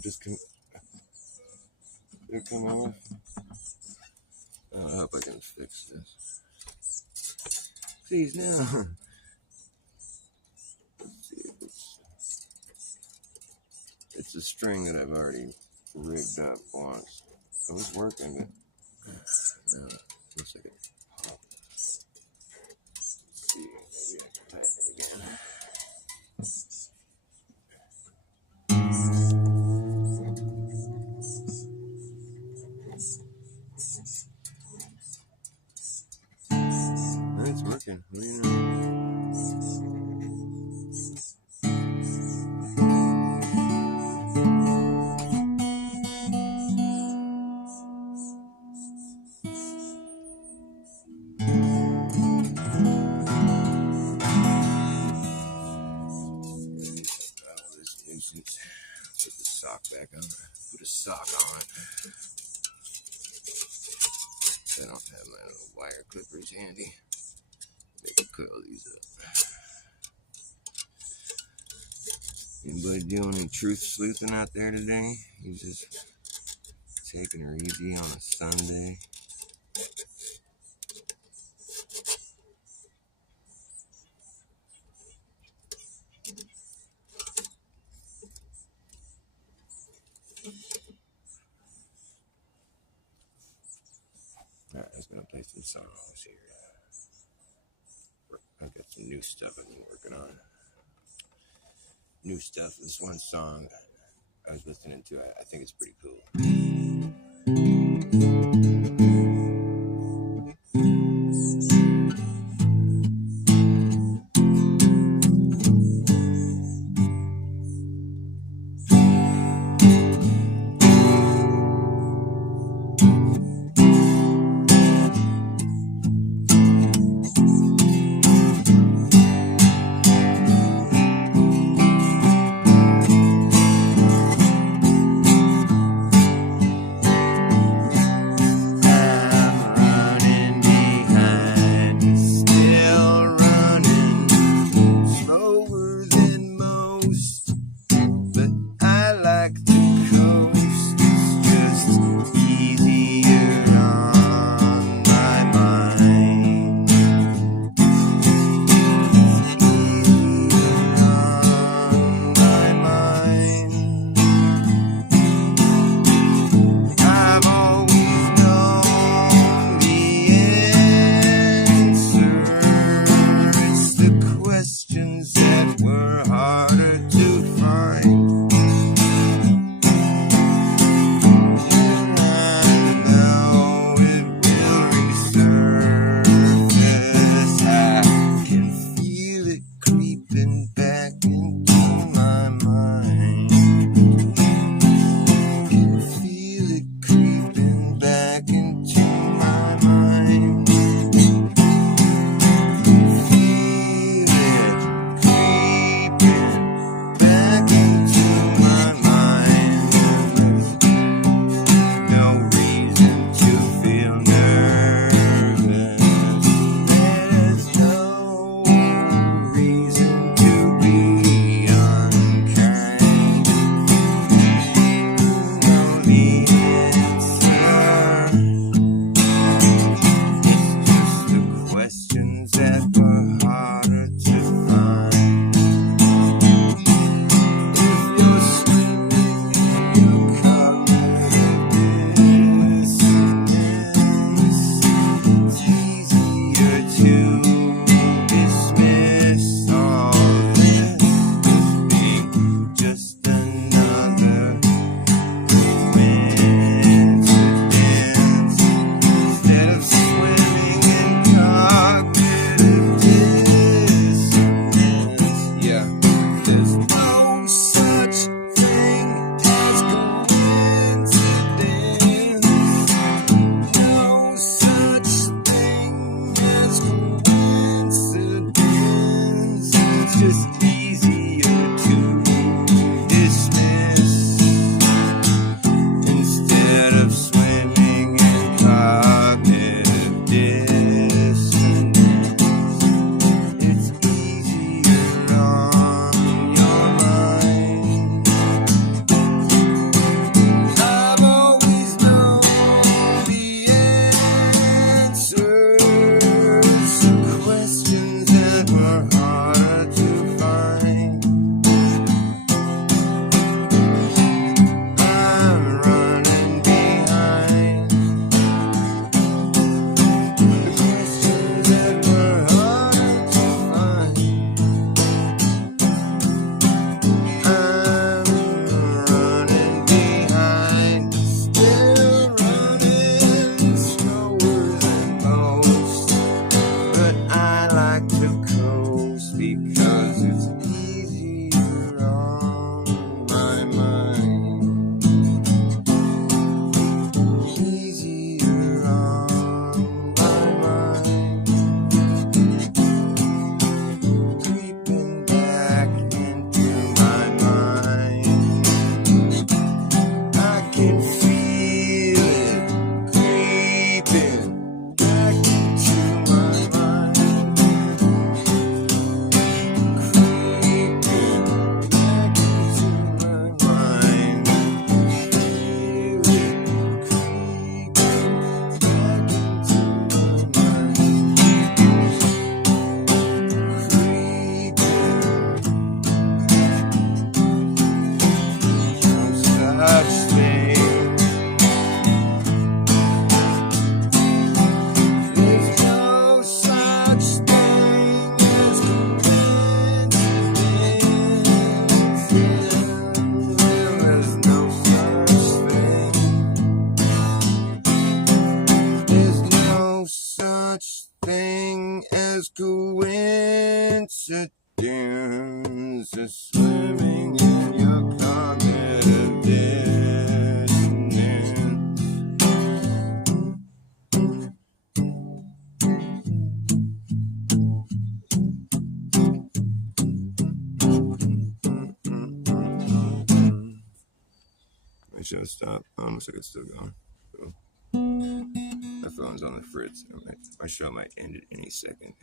just did it come off? Oh, I hope I can fix this. Please, now. Let's see if it's a string that I've already rigged up once. It was working, but no, looks like it popped. Let's see, maybe I can tighten it again. It's working. What do you know? Put the sock back on. Put a sock on it. I don't have my little wire clippers handy. Maybe coil these up. Anybody doing any truth sleuthing out there today? You just taking her easy on a Sunday? Alright, I was going to play some songs here. I've got some new stuff I've been working on. New stuff. This one song I was listening to, I think it's pretty cool. just coincidence, is swimming in your cognitive dissonance. I should stop. Looks like it's still going. So, my phone's on the fritz. My show might end at any second.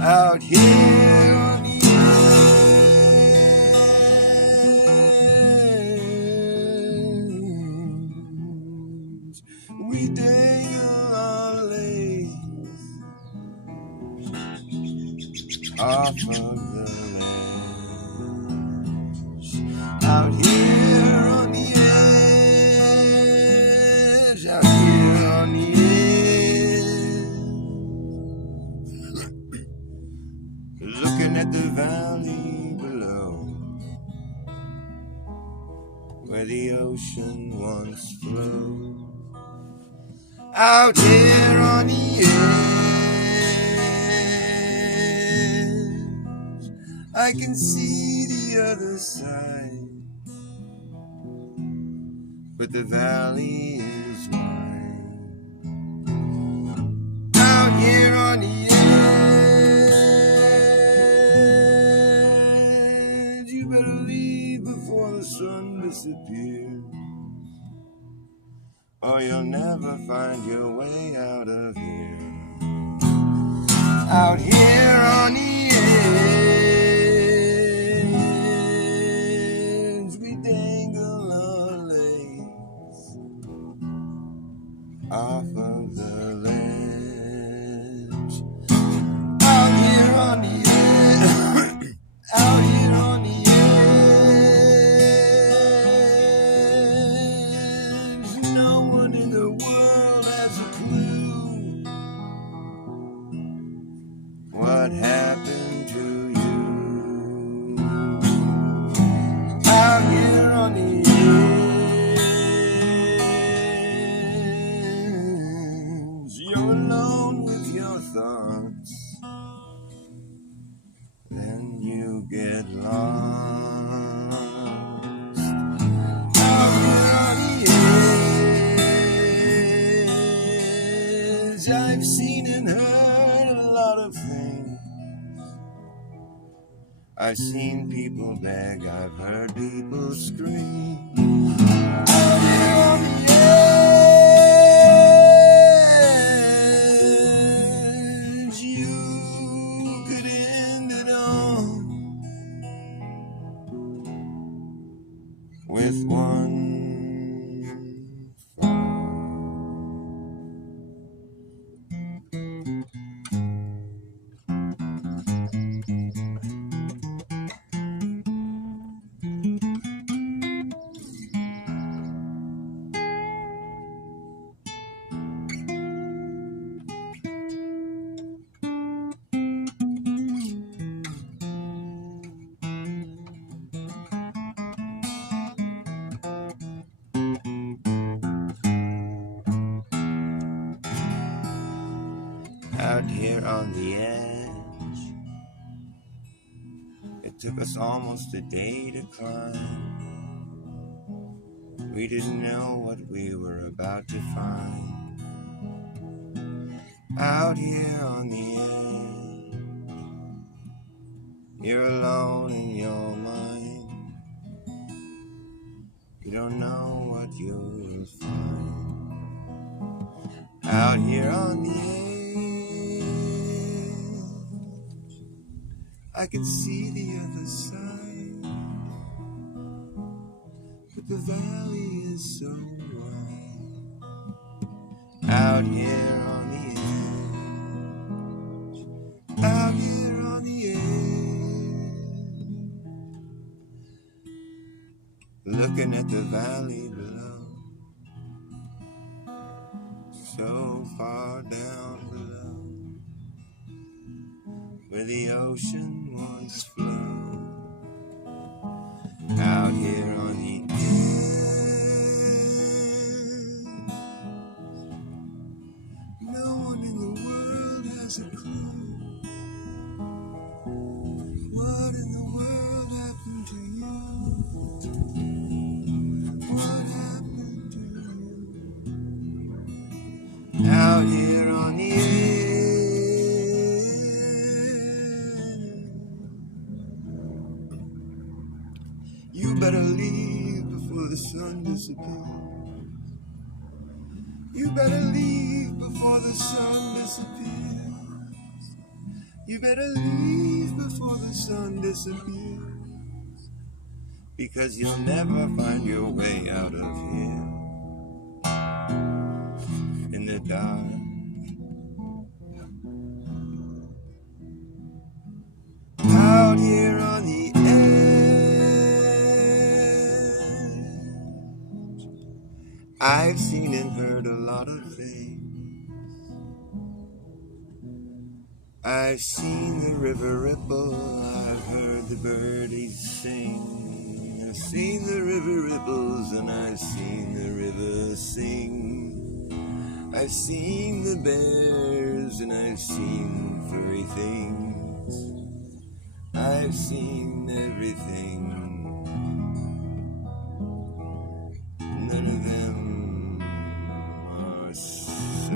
Out here on the edge, we dangle our legs off of the ledge. Out here on the edge, out here on the edge, looking at the valley below, where the ocean once flowed. Out here on the edge, I can see the other side, but the valley is wide. Out here on the edge, you better leave before the sun disappears, or you'll never find your way out of here. Out here on the edge, we dangle our legs off of the ledge. Out here on the edge, out here on the edge, no one in the world has a clue what happened to you. Out here on the edge, you're alone with your thoughts, then you get lost. Out here on the edge, I've seen and heard a lot of things. I've seen people beg, I've heard people scream. Out here on the edge, you could end it all with one fall. Out here on the edge, it took us almost a day to climb. We didn't know what we were about to find. Out here on the edge, you're alone in your mind. You don't know what you'll find. Out here on the edge, I can see the other side, but the valley is so wide. Out here on the edge, out here on the edge, looking at the valley below, so far down below, where the ocean once flowed. Out here on the edge, no one in the world has a clue. What in the world happened to you? What happened to you? Out here on the edge, you better leave before the sun disappears. You better leave before the sun disappears. You better leave before the sun disappears, because you'll never find your way out of here in the dark. Out here on the edge, I've seen and heard a lot of things. I've seen the river ripple, I've heard the birdies sing. I've seen the river ripples and I've seen the river sing. I've seen the bears and I've seen furry things. I've seen everything. None of them are so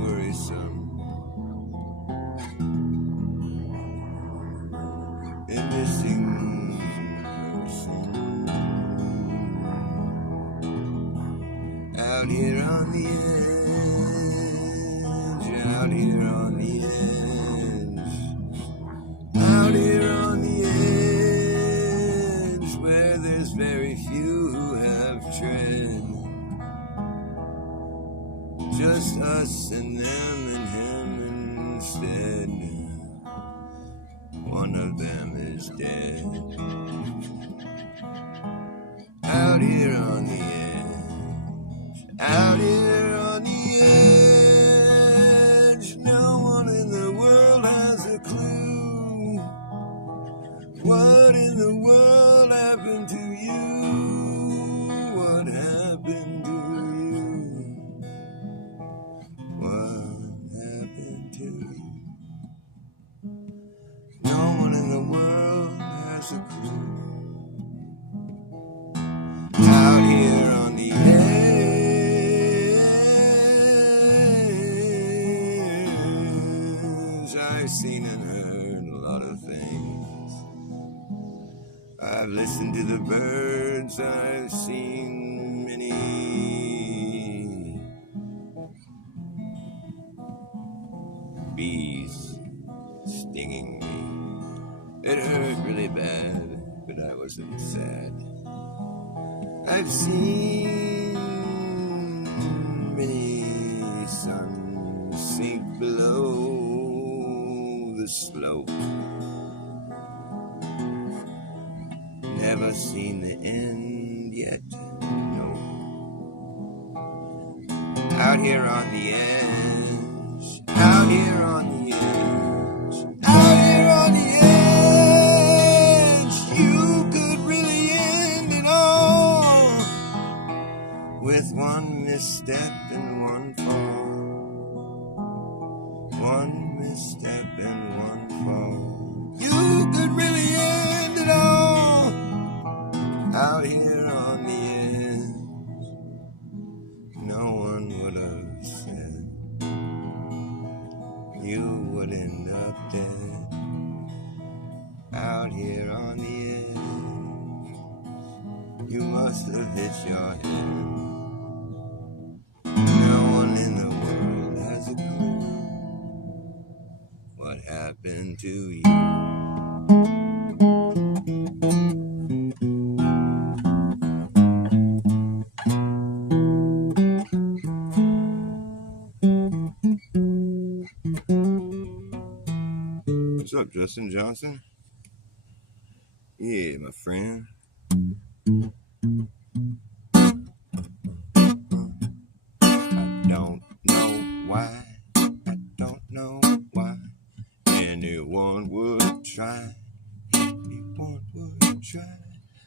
worrisome. A missing person. Out here on the edge, out here on the edge, out here on the edge, where there's very few who have tread. Just us and them and him instead. One of them is dead. Out here on the edge, out here on the edge, no one in the world has a clue. What in the world happened to you? What happened to you? What happened to you? No one in the world has a clue. Out here on the edge, I've seen and heard a lot of things. I've listened to the birds, I've seen many bees stinging me. It hurt really bad, but I wasn't sad. I've seen many suns sink below the slope. Never seen the end yet, no. Out here on the edge, out here on the edge, out here on the edge, you could really end it all with one misstep and one fall. One misstep and one fall. You could really end it all out here on the edge. No one would have must have hit your head. No one in the world has a clue what happened to you. What's up, Justin Johnson? Yeah, my friend. I don't know why. I don't know why anyone would try. Anyone would try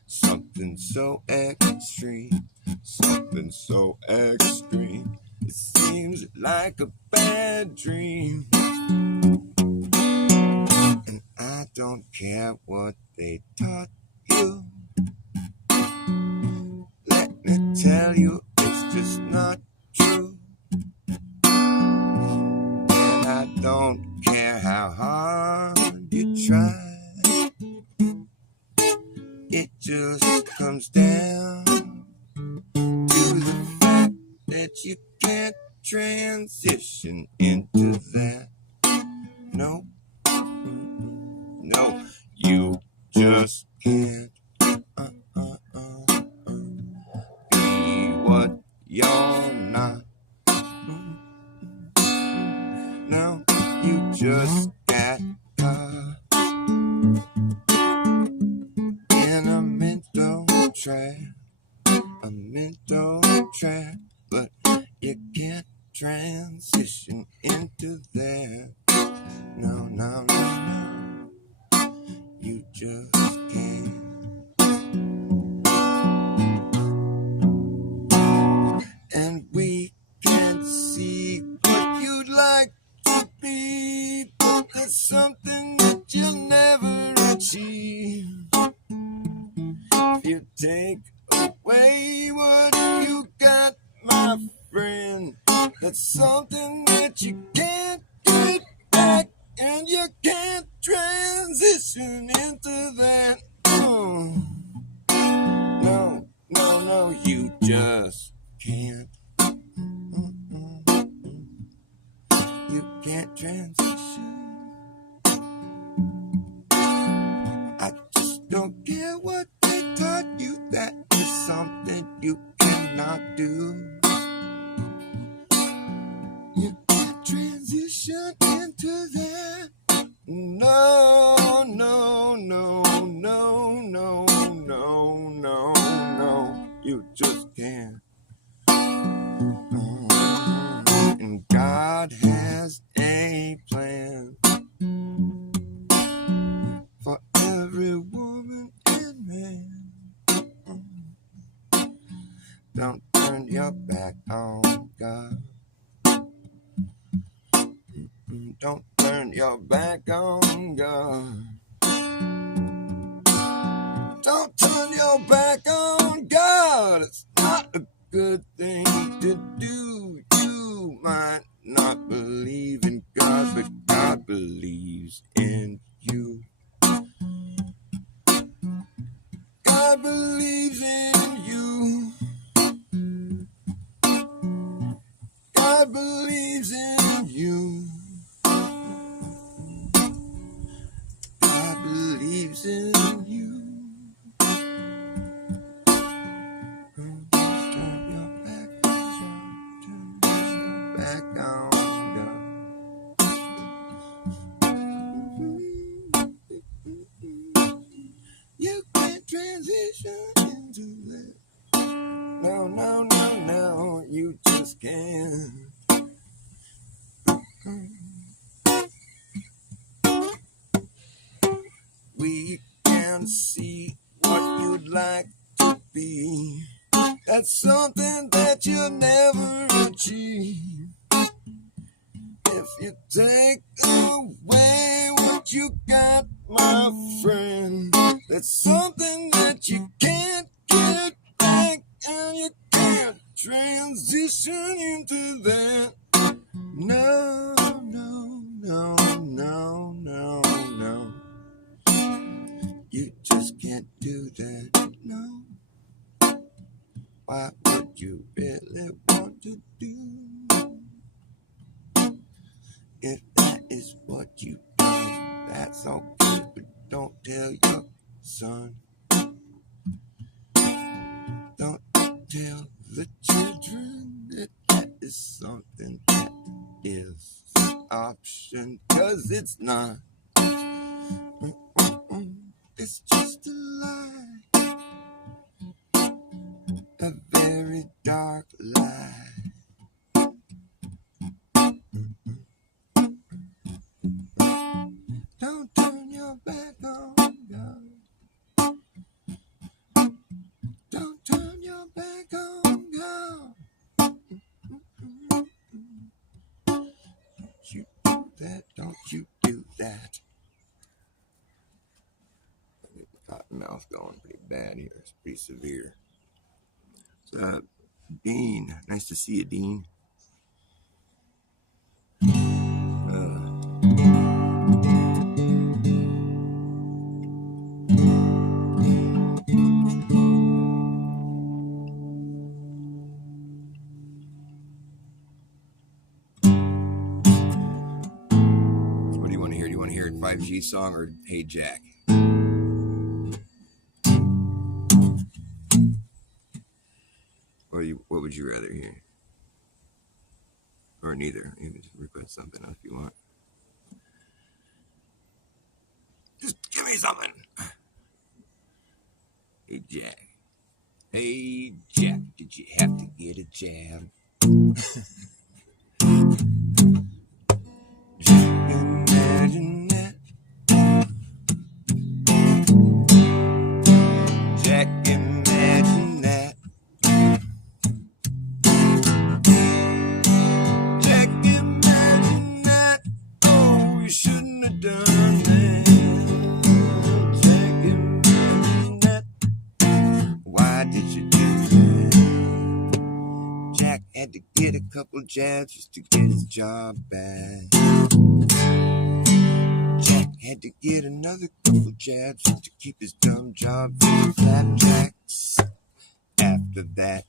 something so extreme. Something so extreme. It seems like a bad dream. And I don't care what they taught you. Let me tell you, it's just not true. And I don't care how hard you try. It just comes down to the fact that you can't transition into that. No, no, you just can't be what you're not. No, you just got caught in a mental trap. A mental trap, but you can't transition into that. No, no, no, no. You just can't. And we can see what you'd like to be, but there's something that you'll never achieve. If you take away what you got, my friend, that's something that you can't get back, and you can't transition into that. No, no, no, no, you just can't. You can't transition. I just don't care what they taught you. That is something you cannot do. You can't transition into that. No, no, no, no, no, no, no, no. You just can't. And God has a plan for every woman and man. Don't turn your back on God. Don't turn your back on God. Don't turn your back on God. It's not a good thing to do. You might not believe in God, but God believes in you. God believes in you. God believes in you. God believes in you. Turn your back on God. Turn your back on God. You can't transition into that. No, no, no, no, you just can't. We can see what you'd like to be. That's something that you'll never achieve. If you take away what you got, my friend, that's something that you can't get back, and you can't transition into that. No, no, no, no, no, no. You just can't do that. No. What would you really want to do? If that is what you do, that's okay, but don't tell your son. Don't tell the children that that is something that is an option, 'cause it's not. It's just a lie, a very dark lie. Don't turn your back on God. Don't turn your back on God. You do that, don't you do that. Cottonmouth going pretty bad here. It's pretty severe. What's up, Dean? Nice to see you, Dean. What do you want to hear? Do you want to hear a 5G song or Hey Jack? What would you rather hear? Or neither. You can just request something else if you want. Just give me something. Hey Jack. Hey Jack, did you have to get a jab? Jack, imagine that. Jack, imagine that. Jack, imagine that. Oh, you shouldn't have done that. Jack, imagine that. Why did you do that? Jack had to get a couple jabs just to get his job back. Jack had to get another couple jabs just to keep his dumb job for flapjacks. After that,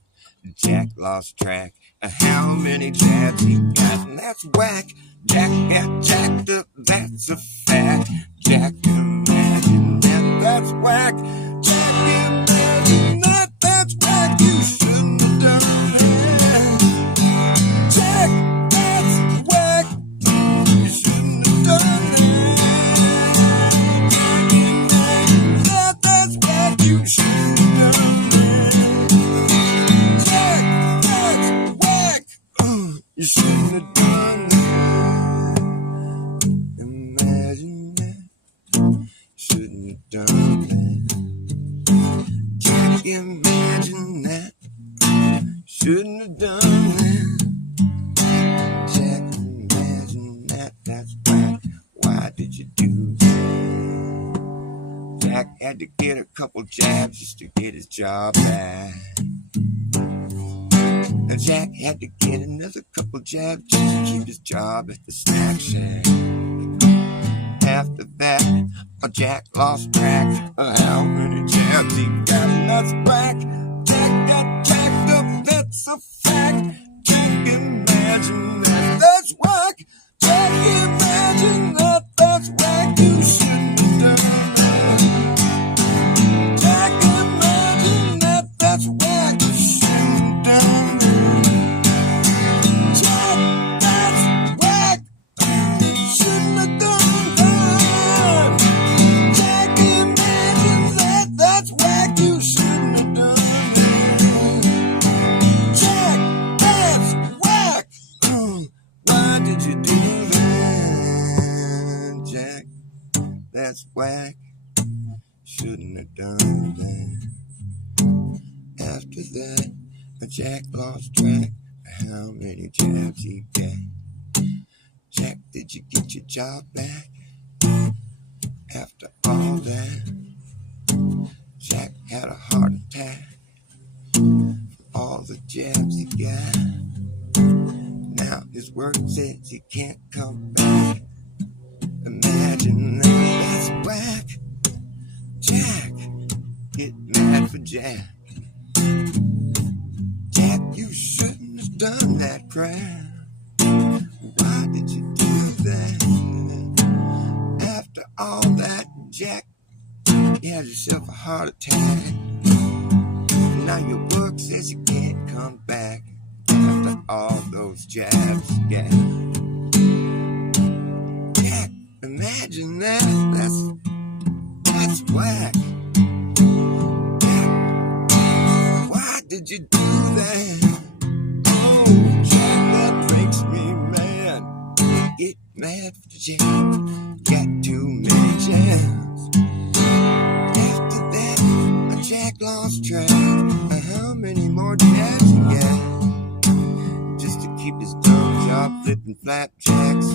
Jack lost track of how many jabs he got, and that's whack. Jack got jacked up, that's a fact. Jack, imagine that, that's whack. Jack, imagine that, that's whack. You shouldn't have done that. Jack, that's whack. You shouldn't have done that. Jack, imagine that, that's whack. You shouldn't have done that. Jack, that's whack. You shouldn't have done that. Imagine that. Shouldn't have done that. Jack, imagine that. Shouldn't have done that. Jack, imagine that. That's whack. Why did you do that? Jack had to get a couple jabs just to get his job back. And Jack had to get another couple jabs just to keep his job at the snack shack. After that, Jack lost track of how many jabs he got, and that's whack. Jack got jacked up, that's a fact. Jack, imagine that, that's whack. Jack, imagine that, that's whack. You shouldn't have done that. Jack, imagine that, that's whack. You shouldn't have done that. Jack, that's whack. Shouldn't have done that. Jack, imagine that, that's whack. You shouldn't have done that. Jack, that's whack. Why did you do that? Jack, that's whack. Shouldn't have done that. After that, Jack lost track of how many jabs he got. Jack, did you get your job back? After all that, Jack had a heart attack. All the jabs he got. Now his work says he can't come back. Imagine that, that's whack. Jack, get mad for Jack. done that crap? Why did you do that? After all that, Jack, you had yourself a heart attack. And now your work says you can't come back after all those jabs. Yeah. Jack, imagine that. That's whack. Jack, why did you do that? Oh, Jack, that breaks me, man. Get mad for Jack. Got too many jabs. After that, Jack lost track of how many more jabs he got, just to keep his dumb job flipping flapjacks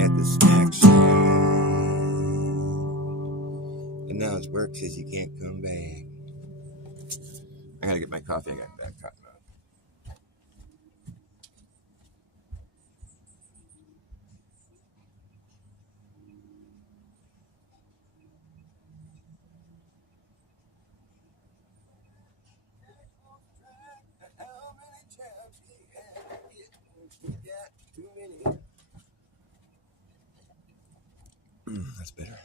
at the snack shack. And now his work says he can't come back. I gotta get my coffee. I got that cotton mouth. That's better.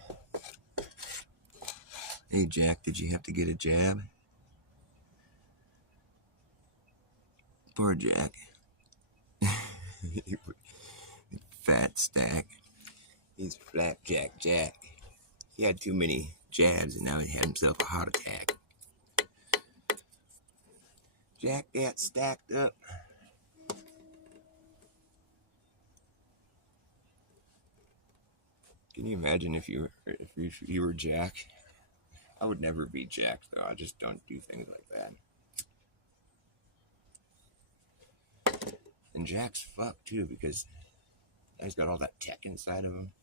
Hey, Jack, did you have to get a jab? Poor Jack. Fat stack. He's flapjack Jack. He had too many jabs and now he had himself a heart attack. Jack got stacked up. Can you imagine if you were Jack? I would never be Jack, though. I just don't do things like that. And Jack's fucked, too, because he's got all that tech inside of him.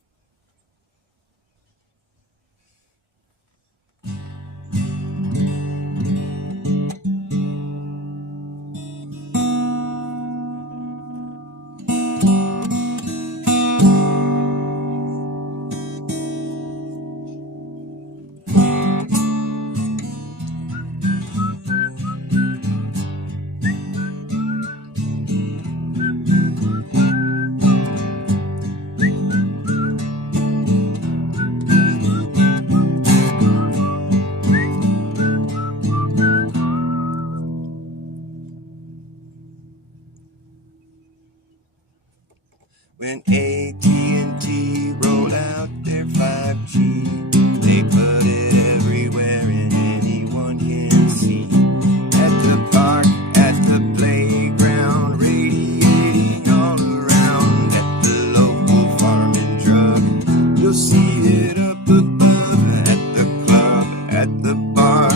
When AT&T rolled out their 5G, they put it everywhere and anyone can see. At the park, at the playground, radiating all around. At the local farm and drug, you'll see it up above. At the club, at the bar,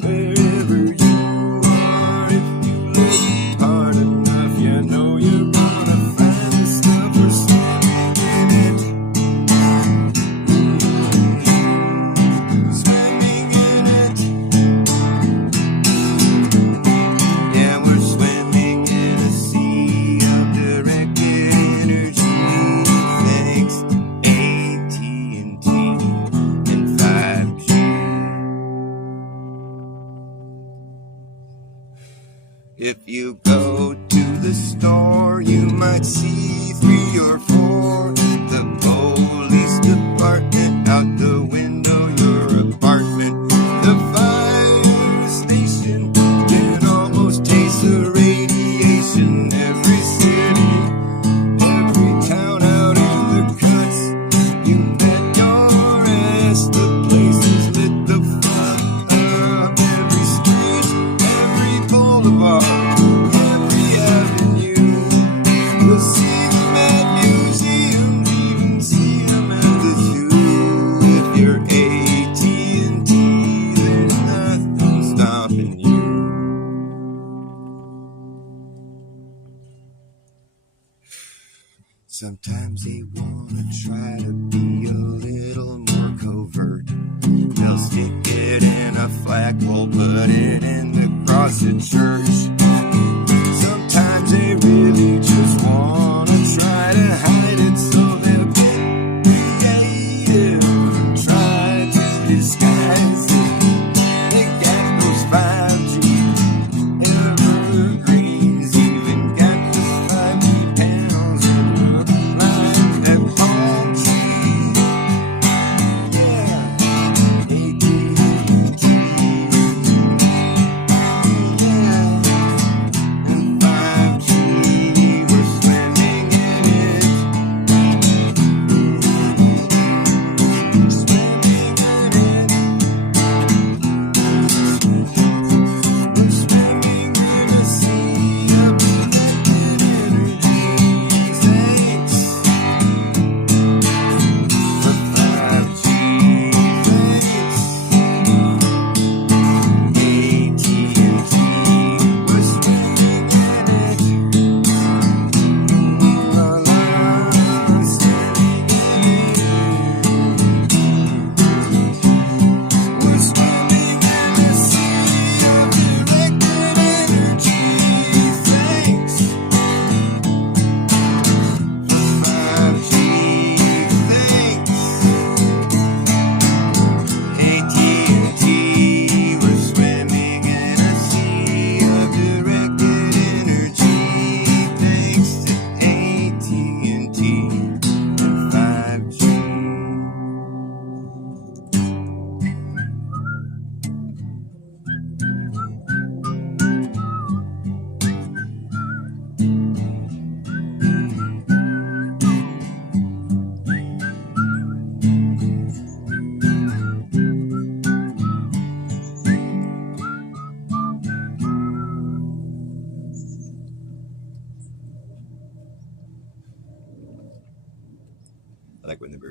wherever you are. If you live hard enough, you know you're gonna find this stuff. If you go to the store, you might see 3 or 4. The police department out the window, your apartment. The fire station can almost taste the radiation. Every city, every town out in the cuts, you bet your ass the place is lit the fuck up. Every street, every boulevard, you'll see them at museums, even see them at the zoo. If you're AT&T, there's nothing stopping you. Sometimes they wanna try to be a little more covert. They'll stick it in a flagpole, put it in the cross at church. Sometimes they really just wanna try to hide it, so they'll get creative and try to disguise it. They got those 5G evergreens, even got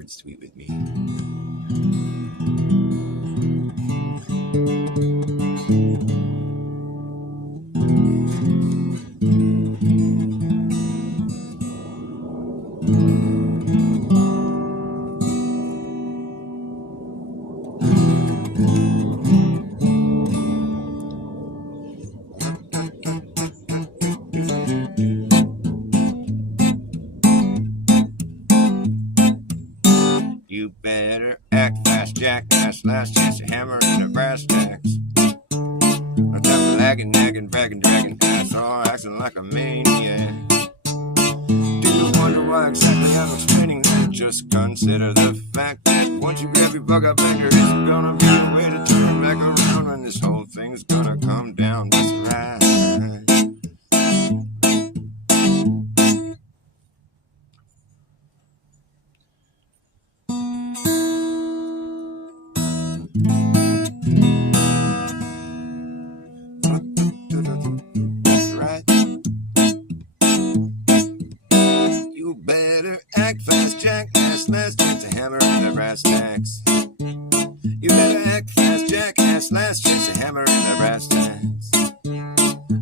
short, sweet with me. You better act fast, jackass. Last chance to hammer in the brass tacks. No time for lagging, nagging, bragging, dragging ass, all acting like a maniac. Do you wonder why exactly I'm explaining that? Just consider the fact that once you grab your bug up and there isn't gonna be a way to turn back around, and this whole thing's gonna come down. That's right. That's right. You better act fast, jackass. Last chance to hammer in the brass tacks. You better act fast, jackass. Last chance to hammer in the brass tacks.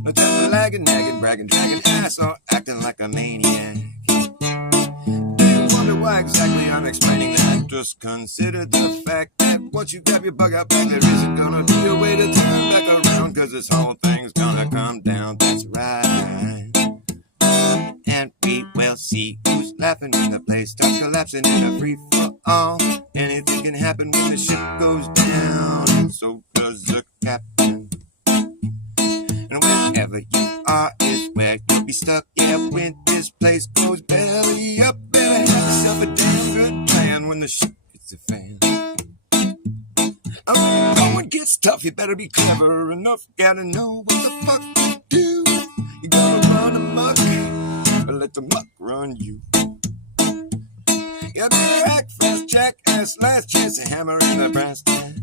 No time for lagging, nagging, bragging, dragging ass, or acting like a maniac. Do you wonder why exactly I'm explaining that? Just consider the fact that once you grab your bug out back, there isn't gonna be a way to turn back around, cause this whole thing's gonna come down. That's right. And we will see who's laughing when the place starts collapsing in a free for all. Anything can happen when the ship goes down. So does the captain. And wherever you are is where you'll be stuck. Yeah, when this place goes belly up, better have yourself a damn good plan when the ship hits the fan. Oh, when it gets tough, you better be clever enough. Gotta know what the fuck to do. You gotta run amok, but let the muck run you. You better act fast, jackass. Last chance to hammer in the brass tacks.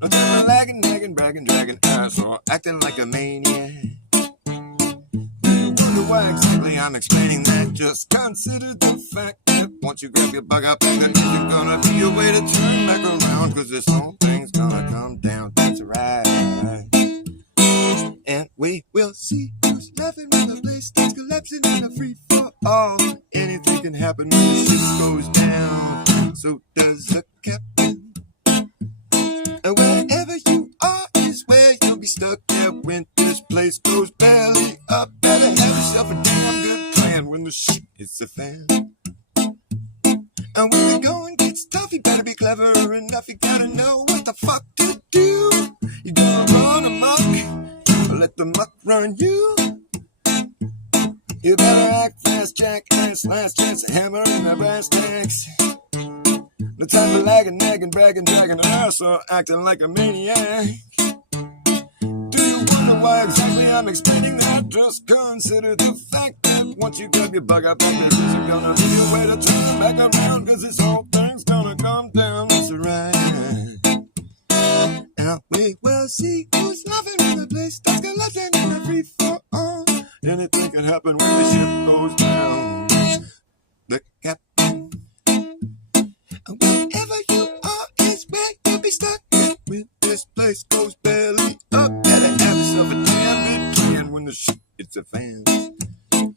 No time for lagging, nagging, bragging, dragging ass, or acting like a maniac. Do you wonder why exactly I'm explaining that? Just consider the fact that once you grab your bug up, there isn't gonna be a way to turn back around, cause this whole thing's gonna come down. That's right. And we will see who's laughing when the place starts collapsing in a free for all. Anything can happen when the ship goes down. So does the captain. And wherever you are is where you'll be stuck. Yeah, when this place goes belly up, better have yourself a damn good plan when the shit hits the fan. And when the going gets tough, you better be clever enough. You gotta know what the fuck to do. You gotta run amok, or let the muck run you. You better act fast, jackass. Last chance to hammer in the brass tacks. No time for lagging, nagging, bragging, dragging ass, or acting like a maniac. Do you wonder why exactly I'm explaining that? Just consider the fact that once you grab your bug up, there isn't gonna be a way to turn back around, cause this whole thing's gonna come down. That's right. And we will see who's laughing when the place starts collapsing in a free for all. Anything can happen when the ship goes down. The captain. Wherever you are is where you'll be stuck. When this place goes belly up, better have yourself a damn good plan when the shit hits the fan.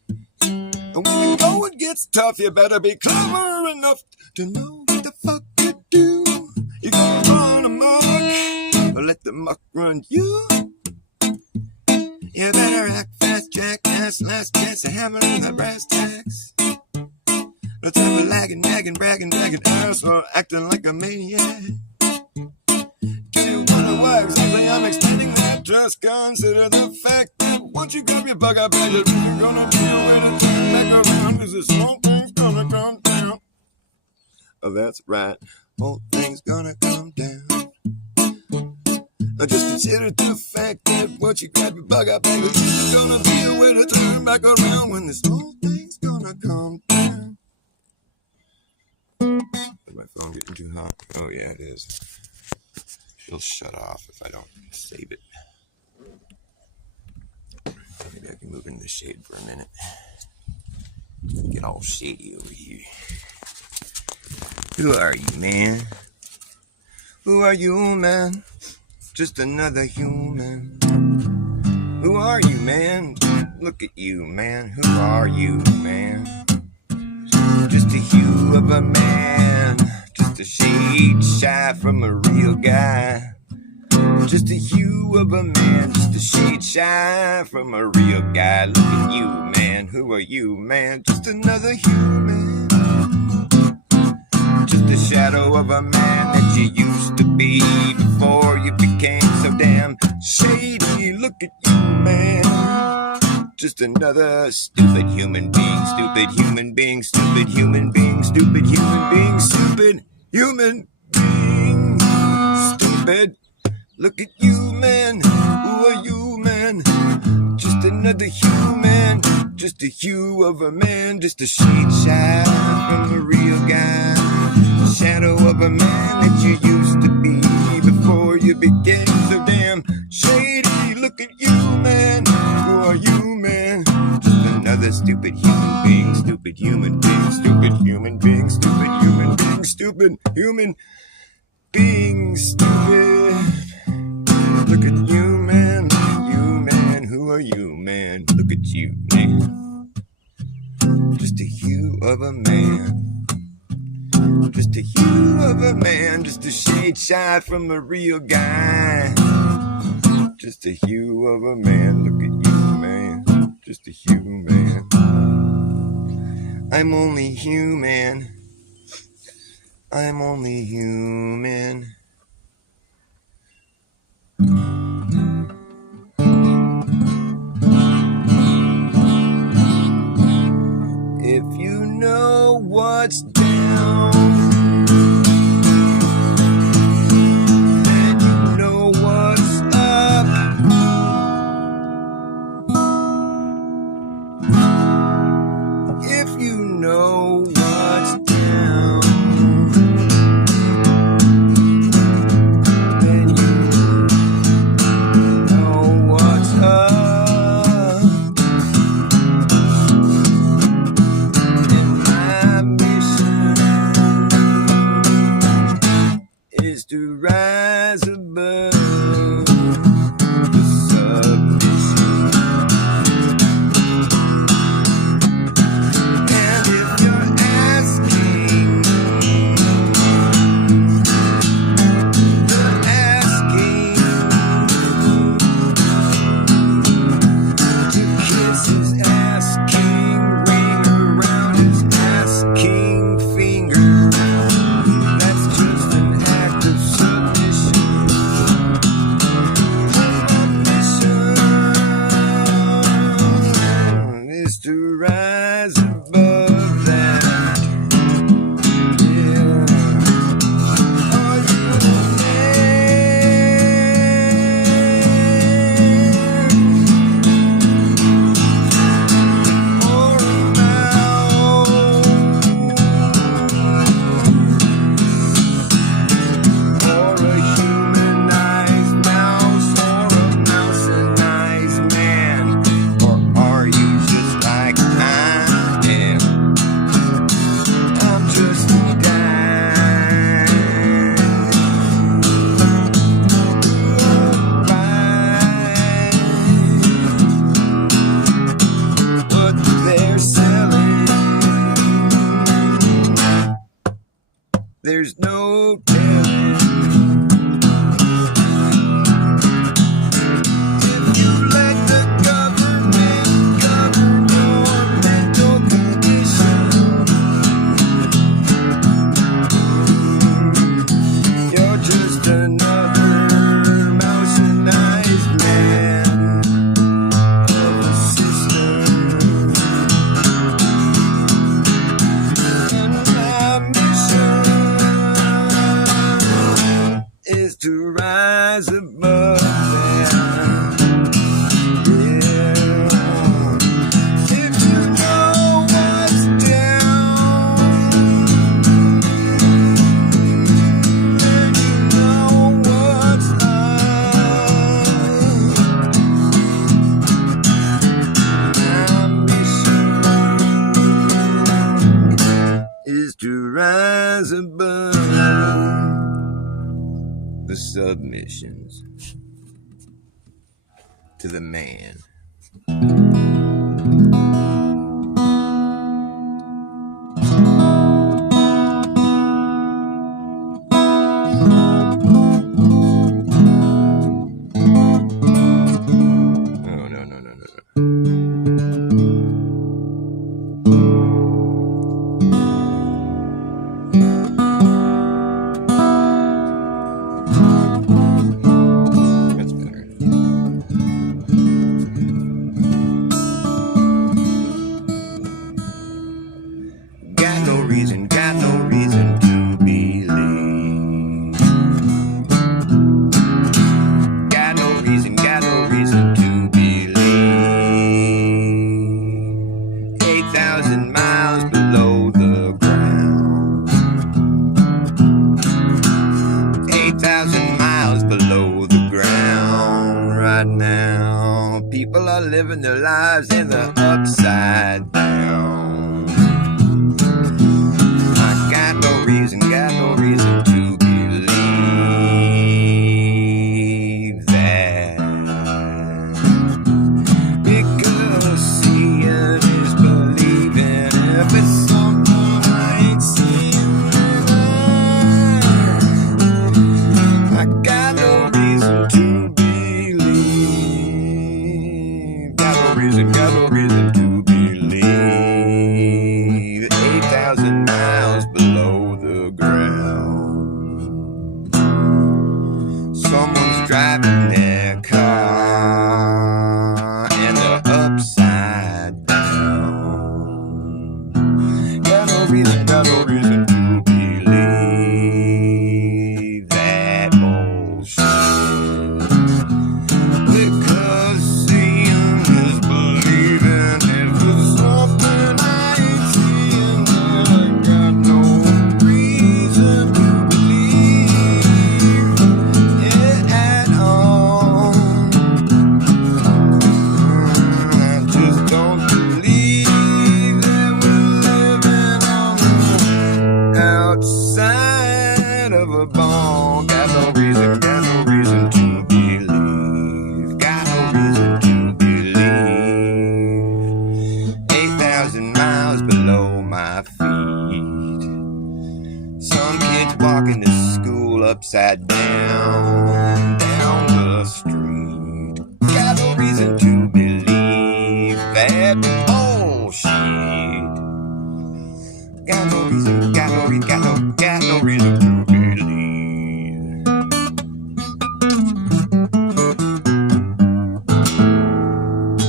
And when the going gets tough, you better be clever enough to know what the fuck to do. You gotta run amok, or let the muck run you. You better act fast, jackass. Last chance to hammer in the brass tacks. No time for lagging, nagging, bragging, dragging ass, or acting like a maniac. Do you wonder why exactly I'm explaining that? Just consider the fact that once you grab your bug up, there isn't gonna be a way to turn back around, cause this whole thing's gonna come down. Oh, that's right, whole thing's gonna come down. Just consider the fact that once you grab your bug up, there isn't gonna be a way to turn back around, when this whole thing's gonna come down. Is my phone getting too hot? Oh yeah, it is. It'll shut off if I don't save it. Maybe I can move into the shade for a minute. Get all shady over here. Who are you, man? Who are you, man? Just another human. Who are you, man? Look at you, man. Who are you, man? Just a hue of a man. Just a shade shy from a real guy. Just a hue of a man. Just a shade shy from a real guy. Look at you, man. Who are you, man? Just another human. Just a shadow of a man that you used to be before you became so damn shady. Look at you, man. Just another stupid human being. Stupid human being. Stupid human being. Stupid human being. Stupid human being. Stupid. Look at you, man. Who are you, man? Just another human. Just a hue of a man. Just a shade shy from a real guy. Shadow of a man that you used to be before you became so damn shady. Look at you, man. Who are you, man? Just another stupid human being. Stupid human being. Stupid human being. Stupid human being. Stupid human being. Stupid. Look at you, man. You, man. Who are you, man? Look at you, man. Just a hue of a man. Just a hue of a man. Just a shade shy from a real guy. Just a hue of a man. Look at you, man. Just a hue, man. I'm only human. I'm only human. If you know what's down, then you know what's up. If you know what's down, then you know what's up. Is to rise above the submission. And if you're asking to kiss his ass king, ring around his ass king finger, that's just an act of submission. My mission is to rise above that. Yeah. Are you a man or a mouse? Or a humanized mouse, or a mouseanized man? Or are you just like I am? I'm just a guy what they're selling. There's no telling. If you let the government govern your mental condition, you're just another mouseanized man of a system. And my mission submissions to the man. Got no reason to believe. Got no reason to believe. 8,000 miles below the ground. 8,000 miles below the ground right now. People are living their lives in the upside down. Got no reason to believe that. Because seeing is believing. If it's something I ain't seen, I got no reason to believe. Got no reason to believe. 8,000 miles below the ground. Someone's driving their car and they're upside down. Got no reason to believe that bullshit. Because seeing is believing. It was something I ain't seeing. Outside of a ball, got no reason to believe. Got no reason to believe. 8,000 miles below my feet. Some kids walking to school upside down the street. Got no reason to believe that bullshit. Got no reason to believe.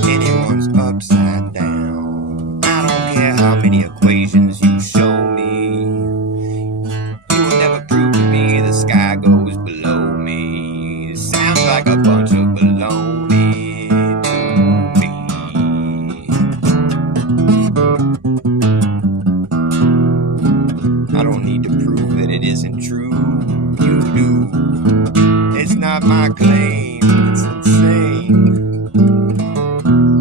Anyone's upside down. I don't care how many equations you show me. You will never prove to me the sky goes below me. It sounds like a bunch of baloney to me. I don't need to prove that it isn't true. You do. It's not my claim. It's insane.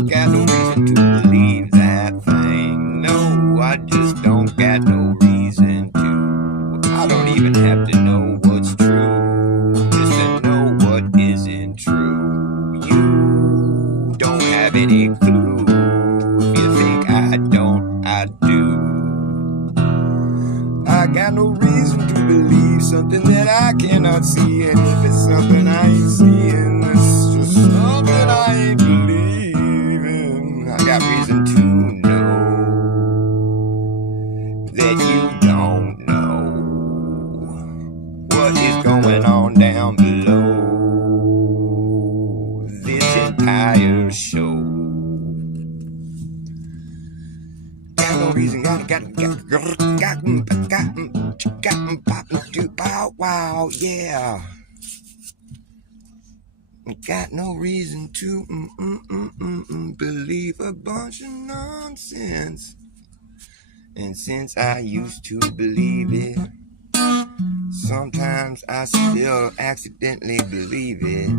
Got no reason to believe that thing. No, I just don't got no reason to. I don't even have to know what's true, just to know what isn't true. You don't have any clue. If you think I don't, I do. I got no reason to believe something that I cannot see. And if it's something I ain't seeing, it's just something I ain't believing. I got reason to know that you don't know what is going on down below this entire show. Got no reason, wow, yeah. Got no reason to believe a bunch of nonsense. And since I used to believe it, sometimes I still accidentally believe it.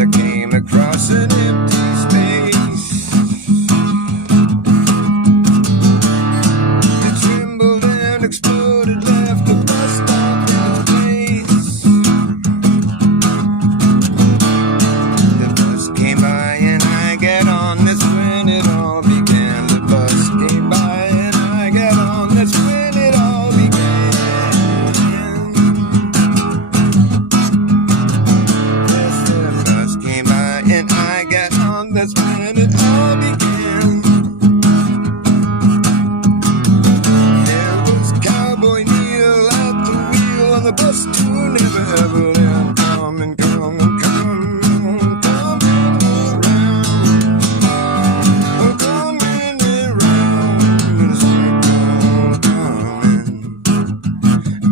I came across an empty space. It trembled and exploded, left a bus stop in its place. The bus came by and I got on, that's when it all began. The bus came by and I got on, that's when it all began. Yes, the bus came by and I got on, that's when it all began. There was Cowboy Neil at the wheel on the bus to never ever end. Coming, coming, coming, coming around. Oh, coming around in a circle, coming around.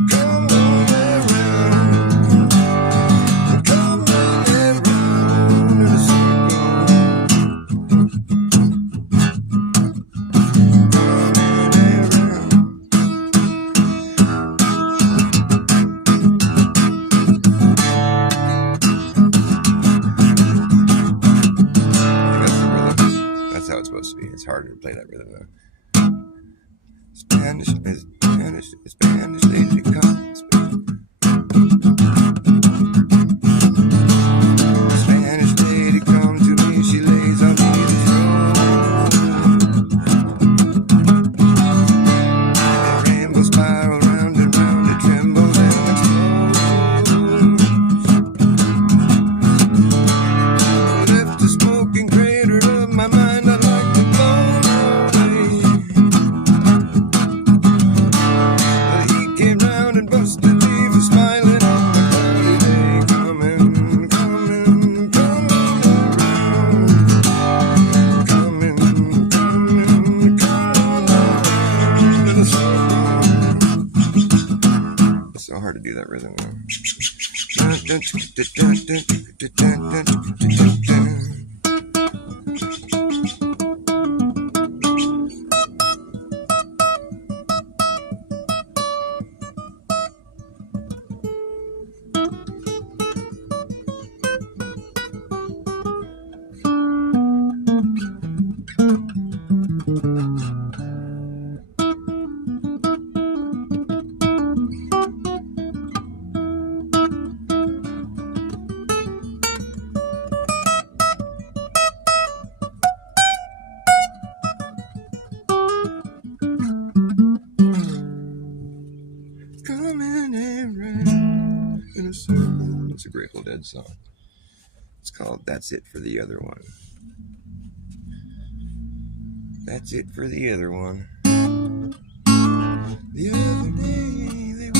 Coming around in a circle, that's how it's supposed to be. It's harder to play that rhythm though. Spanish, Spanish, Spanish lady come. Spanish lady come to me, she lays on me the throne. It rainbow spiral round and round, it trembles and explodes. Left a smoking crater of my mind, I'd like to blow away. But he came round and busted me for smiling on my cloudy day. Coming, coming, coming around. Coming, coming, coming around in a circle. It's so hard to do that rhythm though. Coming around in a circle. It's a Grateful Dead song. It's called That's It for the Other One. That's it for the other one. The other day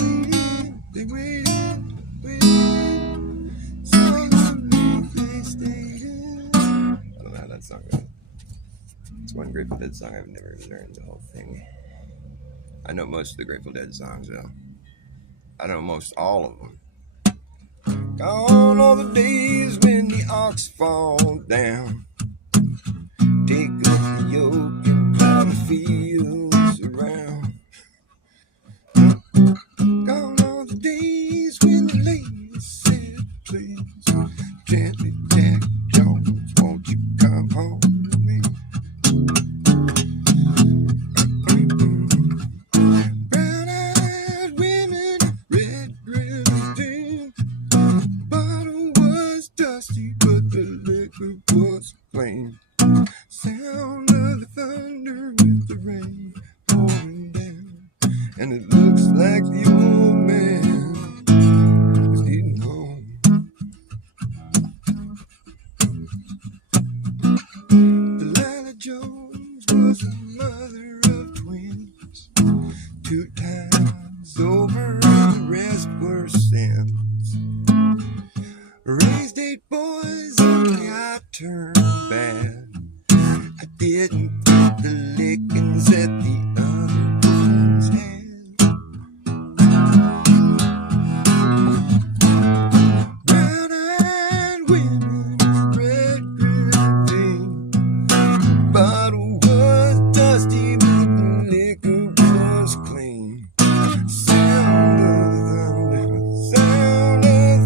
they waited, so long they stayed. I don't know how that song goes. It's one Grateful Dead song I've never learned the whole thing. I know most of the Grateful Dead songs though. I know most all of them. Gone all the days when the ox fall down. Take up the yoke and plow the fields around. Gone all the days when the lady said, please, gently Jack Jones, won't you come home with me? Brown-eyed women, red grenadine. The bottle was dusty, but the liquor was plain. Sound of the thunder with the rain pouring down, and it looks like the old man is getting home. Delilah Jones was the mother of twins, 2 times over, and the rest were sins. Raised 8 boys, only I turned bad. I didn't get the lickings that the other ones had. Brown-eyed women, red grenadine. Bottle was dusty, but the liquor was clean. Sound of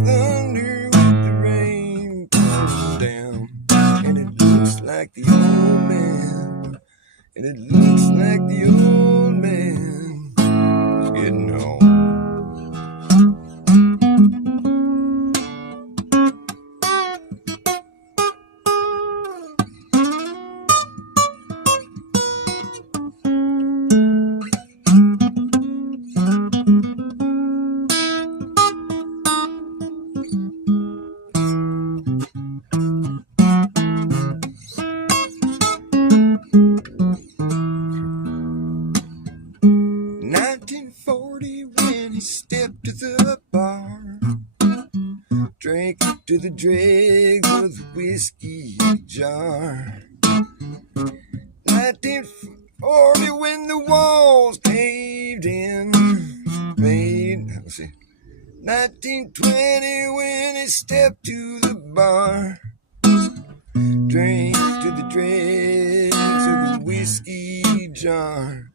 thunder with the rain comes like the old man, and it looks like the old man is getting old. 1940 when he stepped to the bar, drank to the dregs of the whiskey jar. 1940 when the walls caved in, let's see, 1920 when he stepped to the bar, drank to the dregs of the whiskey jar.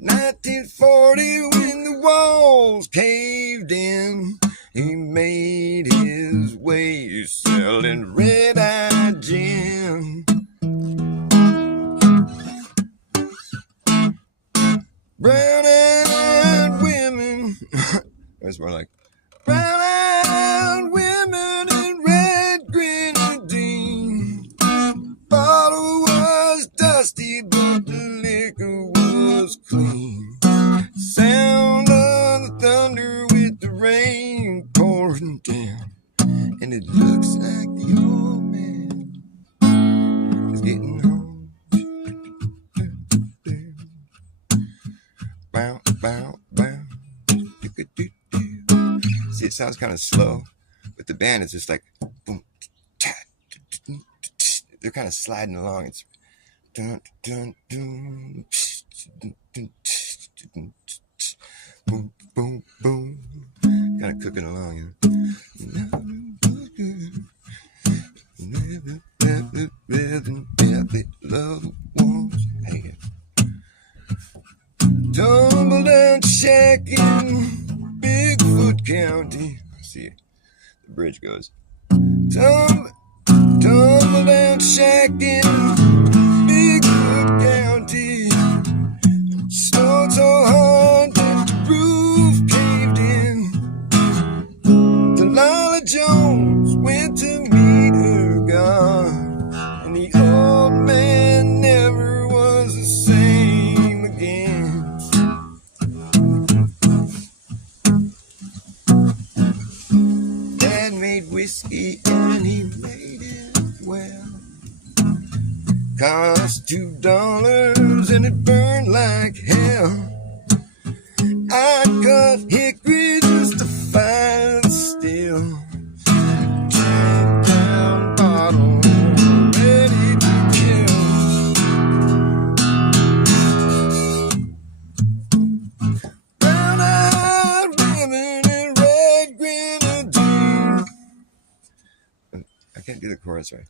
1940 when the walls caved in, he made his way selling red-eye gin. Brown-eyed women, that's more like brown-eyed women in red grenadine. Bottle was dusty, but the liquor was clean. Sound of the thunder with the rain pouring down, and it looks like the old man is getting home. Bow, bow, bow. See, it sounds kind of slow, but the band is just like boom. They're kind of sliding along. It's dun, dun, dun, boom, boom, boom. Kind of cooking along, you know. Tumble down shack in Bigfoot County. See, the bridge goes. Tumble down shack in Bigfoot County. Snowed so hard that the roof caved in. Delilah Jones went to meet her God, and the old man never was the same again. Dad made whiskey and he made it well. Cost $2 and it burned like hell. I cut hickory just to find the steel. Jack down bottle, ready to kill. Brown-eyed women in red grenadine. I can't do the chorus right.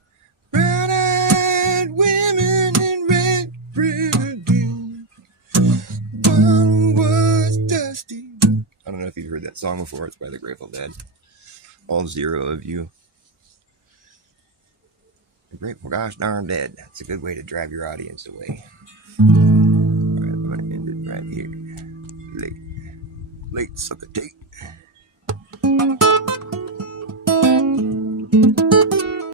Brown-eyed women in red grenadine. One was dusty. I don't know if you've heard that song before. It's by the Grateful Dead. All zero of you. The Grateful Gosh Darn Dead. That's a good way to drive your audience away. Alright, I'm going to end it right here. Late sucker tape.